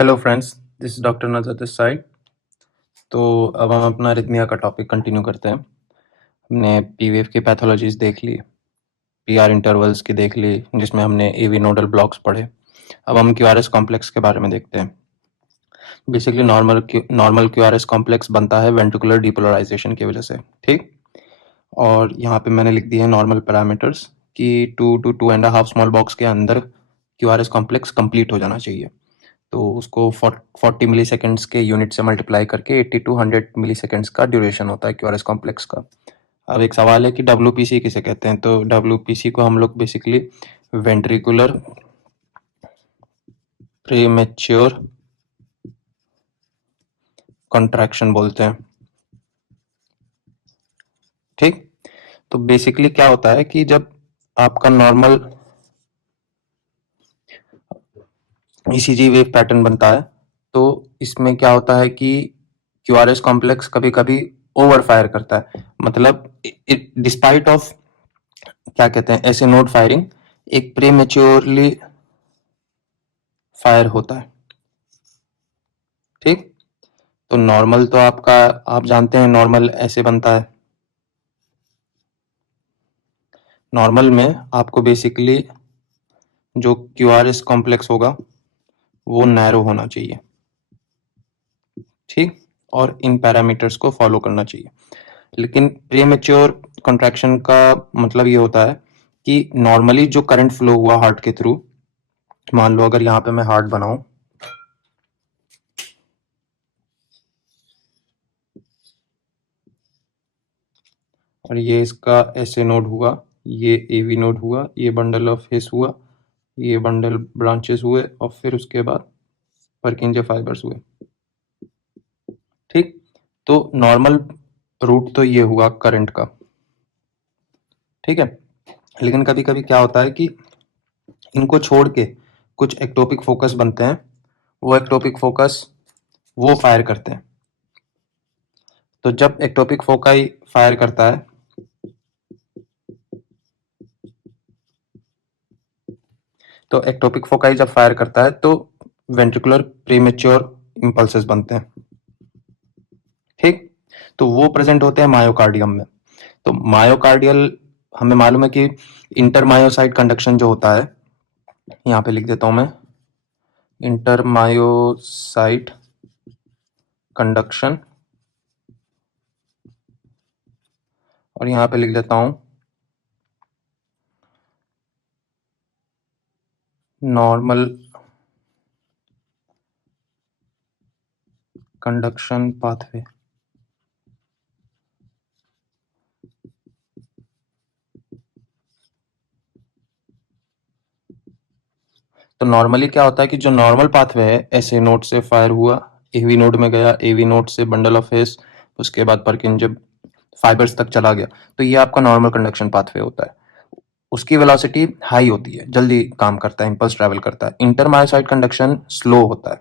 Hello friends, this is doctor नजर this side. तो अब हम अपना रिथमिया का टॉपिक कंटिन्यू करते हैं। हमने पीवीएफ की पैथोलॉजीज देख ली, पीआर इंटरवल्स की देख ली, जिसमें हमने एवी नोडल ब्लॉक्स पढ़े। अब हम क्यूआरएस कॉम्प्लेक्स के बारे में देखते हैं। बेसिकली नॉर्मल क्यूआरएस कॉम्प्लेक्स बनता है वेंट्रिकुलर डिपोलराइजेशन की वजह से, ठीक। और यहाँ पे मैंने लिख दिए हैं नॉर्मल पैरामीटर्स कि 2 to 2.5 स्मॉल बॉक्स के अंदर क्यूआरएस कॉम्प्लेक्स कंप्लीट हो जाना चाहिए। तो उसको 40 मिली सेकेंड्स के यूनिट से मल्टीप्लाई करके 80 to 100 मिली सेकेंड्स का ड्यूरेशन होता है क्यूआरएस कॉम्प्लेक्स का। अब एक सवाल है कि डब्ल्यूपीसी किसे कहते हैं। तो डब्ल्यूपीसी को हम लोग बेसिकली वेंट्रिकुलर प्रीमेच्योर कॉन्ट्रैक्शन बोलते हैं, ठीक। तो बेसिकली क्या होता है कि जब आपका नॉर्मल ईसीजी वेव पैटर्न बनता है तो इसमें क्या होता है कि क्यूआरएस कॉम्प्लेक्स कभी कभी ओवर फायर करता है। मतलब डिस्पाइट ऑफ क्या कहते हैं ऐसे नोड फायरिंग, एक प्रीमेच्योरली फायर होता है, ठीक। तो नॉर्मल तो आपका आप जानते हैं नॉर्मल ऐसे बनता है। नॉर्मल में आपको बेसिकली जो क्यूआरएस कॉम्प्लेक्स होगा वो नैरो होना चाहिए, ठीक। और इन पैरामीटर्स को फॉलो करना चाहिए। लेकिन प्रीमेच्योर कॉन्ट्रैक्शन का मतलब ये होता है कि नॉर्मली जो करंट फ्लो हुआ हार्ट के थ्रू, मान लो अगर यहाँ पे मैं हार्ट बनाऊं और ये इसका एसए नोड हुआ, ये एवी नोड हुआ, ये बंडल ऑफ हिस हुआ, ये बंडल ब्रांचेस हुए और फिर उसके बाद पर्किंजे फाइबर्स हुए, ठीक। तो नॉर्मल रूट तो ये हुआ करंट का, ठीक है। लेकिन कभी कभी क्या होता है कि इनको छोड़ के कुछ एक्टोपिक फोकस बनते हैं। वो एक्टोपिक फोकस वो फायर करते हैं। तो जब एक्टोपिक फोकाई फायर करता है तो एक्टोपिक फोकाई जब फायर करता है तो वेंट्रिकुलर प्रीमेच्योर इंपल्सेस बनते हैं, ठीक। तो वो प्रेजेंट होते हैं मायोकार्डियम में। तो मायोकार्डियल हमें मालूम है कि इंटरमायोसाइट कंडक्शन जो होता है, यहाँ पे लिख देता हूं मैं इंटरमायोसाइट कंडक्शन, और यहाँ पे लिख देता हूं नॉर्मल कंडक्शन पाथवे। तो नॉर्मली क्या होता है कि जो नॉर्मल पाथवे है, ऐसे नोड से फायर हुआ, एवी नोड में गया, एवी नोड से बंडल ऑफ हेस, उसके बाद पर्किंजे फाइबर्स तक चला गया। तो ये आपका नॉर्मल कंडक्शन पाथवे होता है। उसकी वेलोसिटी हाई होती है, जल्दी काम करता है, इंपल्स ट्रैवल करता है। इंटरमायोसाइट कंडक्शन स्लो होता है,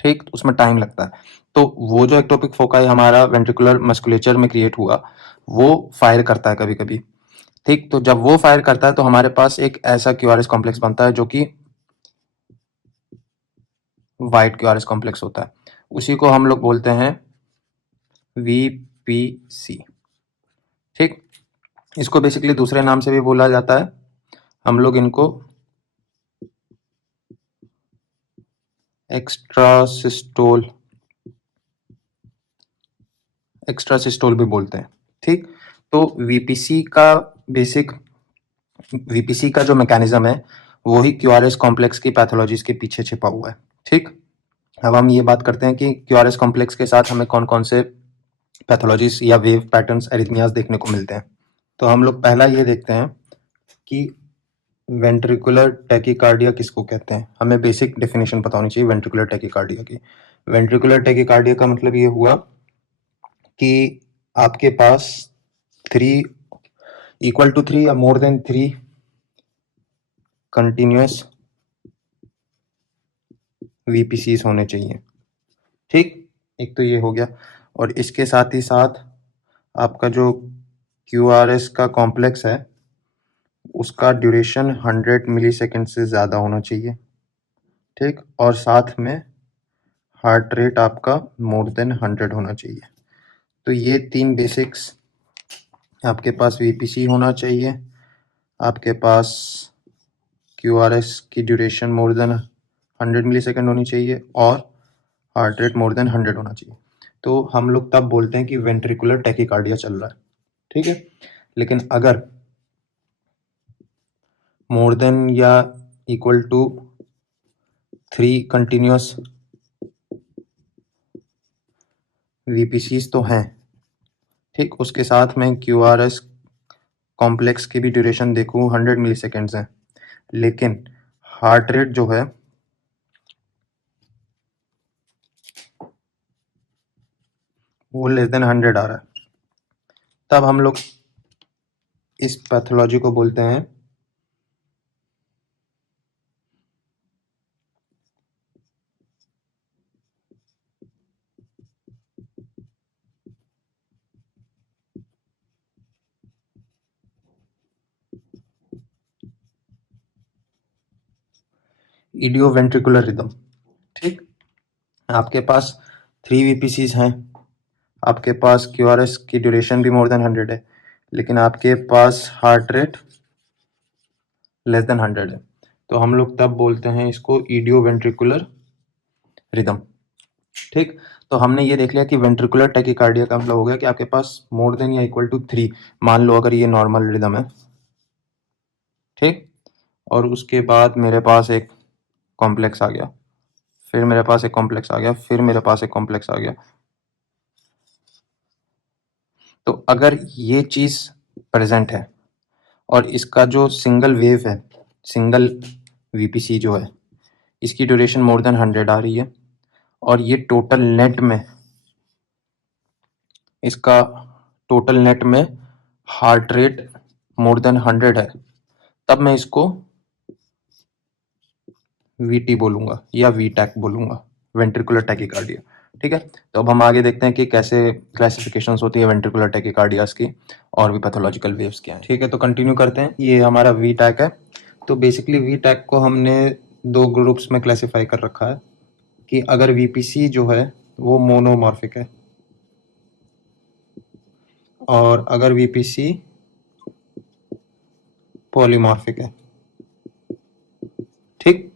ठीक। उसमें टाइम लगता है। तो वो जो एक्टोपिक फोकाई हमारा वेंट्रिकुलर मस्कुलेचर में क्रिएट हुआ वो फायर करता है कभी कभी, ठीक। तो जब वो फायर करता है तो हमारे पास एक ऐसा क्यूआरएस कॉम्प्लेक्स बनता है जो कि वाइट क्यूआरएस कॉम्प्लेक्स होता है। उसी को हम लोग बोलते हैं वीपीसी, ठीक। इसको बेसिकली दूसरे नाम से भी बोला जाता है। हम लोग इनको एक्स्ट्रा सिस्टोल भी बोलते हैं, ठीक। तो वीपीसी का जो मैकेनिज्म है वही क्यूआरएस कॉम्प्लेक्स की पैथोलॉजीज के पीछे छिपा हुआ है, ठीक। अब हम ये बात करते हैं कि क्यूआरएस कॉम्प्लेक्स के साथ हमें कौन कौन से पैथोलॉजीज या वेव पैटर्न्स एरिथमियाज देखने को मिलते हैं। तो हम लोग पहला ये देखते हैं कि वेंट्रिकुलर टैकीकार्डिया किसको कहते हैं। हमें बेसिक डेफिनेशन पता होनी चाहिए वेंट्रिकुलर टैकीकार्डिया की। वेंट्रिकुलर टैकीकार्डिया का मतलब ये हुआ कि आपके पास 3 = 3 या मोर देन 3 कंटिन्यूस वीपीसीज होने चाहिए, ठीक। एक तो ये हो गया। और इसके साथ ही साथ आपका जो क्यूआरएस का कॉम्प्लेक्स है उसका ड्यूरेशन 100 मिली सेकेंड से ज़्यादा होना चाहिए, ठीक, और साथ में हार्ट रेट आपका मोर देन 100 होना चाहिए। तो ये 3 बेसिक्स आपके पास वीपीसी होना चाहिए, आपके पास क्यूआरएस की ड्यूरेशन मोर देन 100 मिलीसेकंड होनी चाहिए और हार्ट रेट मोर देन 100 होना चाहिए। तो हम लोग तब बोलते हैं कि वेंट्रिकुलर टैकीकार्डिया चल रहा है, ठीक है। लेकिन अगर मोर देन या इक्वल टू 3 कंटिन्यूअस वीपीसीज तो हैं, ठीक, उसके साथ में क्यूआरएस कॉम्प्लेक्स की भी ड्यूरेशन देखूँ 100 मिलीसेकंड्स है, लेकिन हार्ट रेट जो है वो लेस देन 100 आ रहा है, तब हम लोग इस पैथोलॉजी को बोलते हैं इडियोवेंट्रिकुलर रिदम, ठीक। आपके पास 3 वीपीसीज हैं, आपके पास क्यूआरएस की ड्यूरेशन भी मोर देन 100 है, लेकिन आपके पास हार्ट रेट लेस देन 100 है, तो हम लोग तब बोलते हैं इसको इडियोवेंट्रिकुलर रिदम, ठीक। तो हमने ये देख लिया कि वेंट्रिकुलर टैकीकार्डिया का मतलब हो गया कि आपके पास मोर देन या इक्वल टू 3, मान लो अगर ये नॉर्मल रिदम है, ठीक, और उसके बाद मेरे पास एक कॉम्प्लेक्स आ गया, फिर मेरे पास एक कॉम्प्लेक्स आ गया, फिर मेरे पास एक कॉम्प्लेक्स आ गया। तो अगर ये चीज़ प्रेजेंट है और इसका जो सिंगल वेव है, सिंगल वीपीसी जो है, इसकी ड्यूरेशन मोर देन 100 आ रही है और ये टोटल नेट में, इसका टोटल नेट में हार्ट रेट मोर देन 100 है, तब मैं इसको वीटी बोलूँगा या वीटैक बोलूँगा, वेंट्रिकुलर टैकीकार्डिया, ठीक है। तो अब हम आगे देखते हैं कि कैसे क्लासिफिकेशंस होती है वेंट्रिकुलर टैकीकार्डियास की और भी पैथोलॉजिकल वेव्स क्या हैं, ठीक है। तो कंटिन्यू करते हैं, ये हमारा वीटैक है। तो बेसिकली वीटैक को हमने 2 ग्रुप्स में क्लासीफाई कर रखा है कि अगर वीपीसी जो है वो मोनोमॉर्फिक है और अगर वीपीसी पॉलीमॉर्फिक है, ठीक।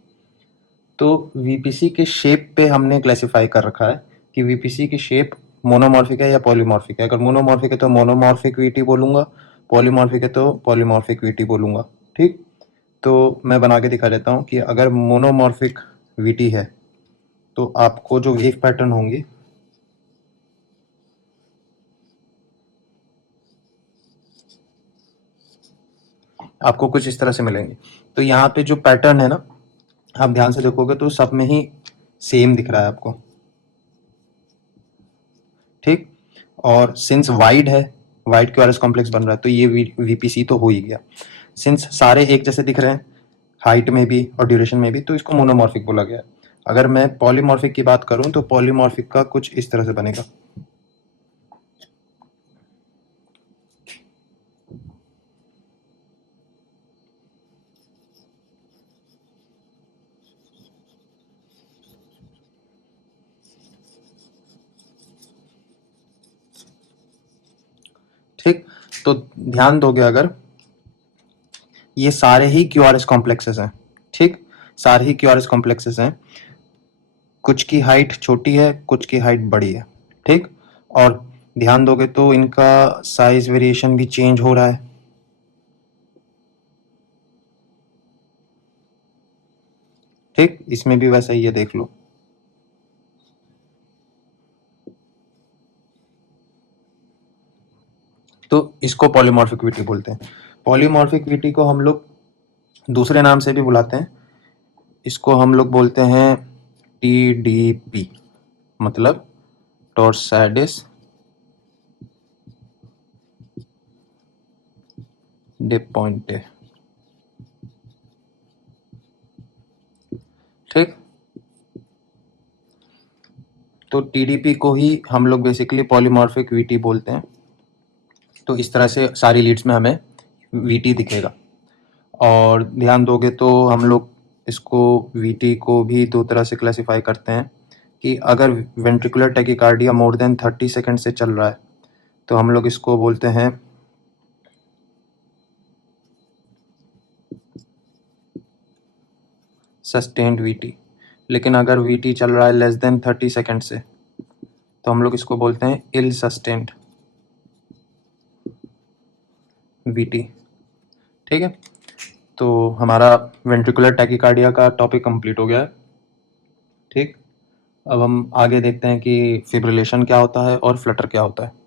तो वीपीसी के शेप पे हमने क्लासिफाई कर रखा है कि वीपीसी की शेप मोनोमॉर्फिक है या पॉलीमॉर्फिक है। अगर मोनोमॉर्फिक है तो मोनोमॉर्फिक वीटी बोलूँगा, पॉलीमॉर्फिक है तो पॉलीमॉर्फिक वीटी बोलूँगा, ठीक। तो मैं बना के दिखा देता हूँ कि अगर मोनोमॉर्फिक वीटी है तो आपको जो वेव पैटर्न होंगे आपको कुछ इस तरह से मिलेंगे। तो यहाँ पे जो पैटर्न है ना, आप ध्यान से देखोगे तो सब में ही सेम दिख रहा है आपको, ठीक। और सिंस वाइड है, वाइड क्यूआरएस कॉम्प्लेक्स बन रहा है, तो ये वीपीसी तो हो ही गया। सिंस सारे एक जैसे दिख रहे हैं हाइट में भी और ड्यूरेशन में भी, तो इसको मोनोमॉर्फिक बोला गया है। अगर मैं पॉलीमॉर्फिक की बात करूं तो पॉलीमॉर्फिक का कुछ इस तरह से बनेगा, ठीक। तो ध्यान दोगे अगर, ये सारे ही क्यूआरएस कॉम्प्लेक्सेस हैं, ठीक, सारे ही क्यूआरएस कॉम्प्लेक्सेस हैं। कुछ की हाइट छोटी है, कुछ की हाइट बड़ी है, ठीक। और ध्यान दोगे तो इनका साइज वेरिएशन भी चेंज हो रहा है, ठीक। इसमें भी वैसा ही है, देख लो। तो इसको पॉलीमॉर्फिक बोलते हैं। पॉलीमॉर्फिक को हम लोग दूसरे नाम से भी बुलाते हैं, इसको हम लोग बोलते हैं TDP, मतलब टॉर्सैडिस डिपॉइंटे, ठीक। तो TDP को ही हम लोग बेसिकली पॉलीमॉर्फिक वीटी बोलते हैं। तो इस तरह से सारी लीड्स में हमें वीटी दिखेगा। और ध्यान दोगे तो हम लोग इसको वीटी को भी दो तरह से क्लासिफाई करते हैं कि अगर ventricular tachycardia more than 30 second से चल रहा है तो हम लोग इसको बोलते हैं सस्टेन्ड वीटी। लेकिन अगर वीटी चल रहा है लेस देन 30 सेकंड से तो हम लोग इसको बोलते हैं इल सस्टेन्ड वीटी। ठीक है, तो हमारा वेंट्रिकुलर टैकिकार्डिया का टॉपिक कंप्लीट हो गया है। ठीक, अब हम आगे देखते हैं कि फिब्रिलेशन क्या होता है और फ्लटर क्या होता है।